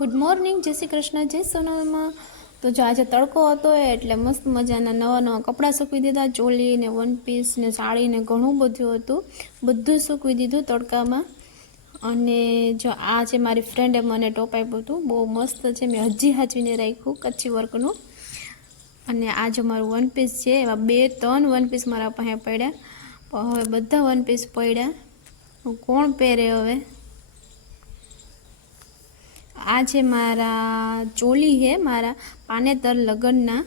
Good morning, જય શ્રી કૃષ્ણ, જય સોનલમાં. તો જો આજે તડકો હતો એટલે મસ્ત મજાના નવા નવા કપડાં સૂકવી દીધા. ચોલી ને વન પીસ ને સાડી ને ઘણું બધું હતું, બધું સૂકવી દીધું તડકામાં. અને જો આ છે મારી ફ્રેન્ડે મને ટોપ આપ્યું હતું, બહુ મસ્ત છે. મેં હજી હાચવીને રાખ્યું, કચ્છી વર્કનું. અને આ જો મારું વન પીસ છે, એવા 2-3 વન પીસ મારા પાસે પડ્યા. પણ હવે બધા વન પીસ પડ્યા, કોણ પહેરે હવે? આ છે મારા ચોલી છે, મારા પાનેતર લગ્નના.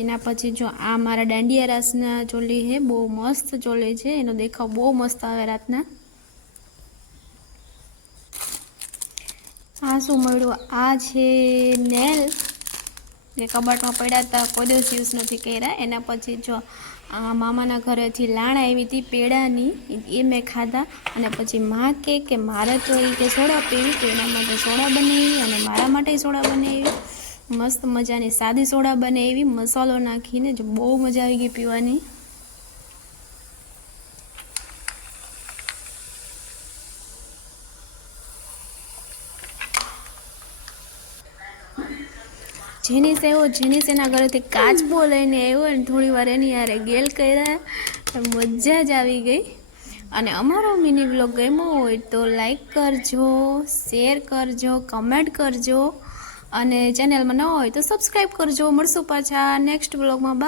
એના પછી જો આ મારા દાંડિયા રાસના ચોલી છે, બહુ મસ્ત ચોલી છે, એનો દેખાવ બહુ મસ્ત આવે રાતના. આ શું મળ્યું? આ છે નેલ, જે કબાટમાં પડ્યા હતા, કોઈ દિવસ યુઝ નથી કર્યા. એના પછી જો આ મામાના ઘરેથી લાણ આવી હતી પેડાની, એ મેં ખાધા. અને પછી માં કે મારે તો એ કે સોડા પીવી, તો એના માટે સોડા બનાવી અને મારા માટે સોડા બનાવી. મસ્ત મજાની સાદી સોડા બનાવી, મસાલો નાખીને, જો બહુ મજા આવી ગઈ પીવાની. જેનીસ એના ઘરેથી કાચબો લઈને આવ્યો અને થોડી વાર એની યારે ગેલ કર્યા, મજા જ આવી ગઈ. અને અમારો મિની વ્લોગ ગમ્યો હોય તો લાઈક કરજો, શેર કરજો, કમેન્ટ કરજો, અને ચેનલમાં ન હોય તો સબસ્ક્રાઈબ કરજો. મળશું પાછા નેક્સ્ટ વ્લોગમાં. બાય.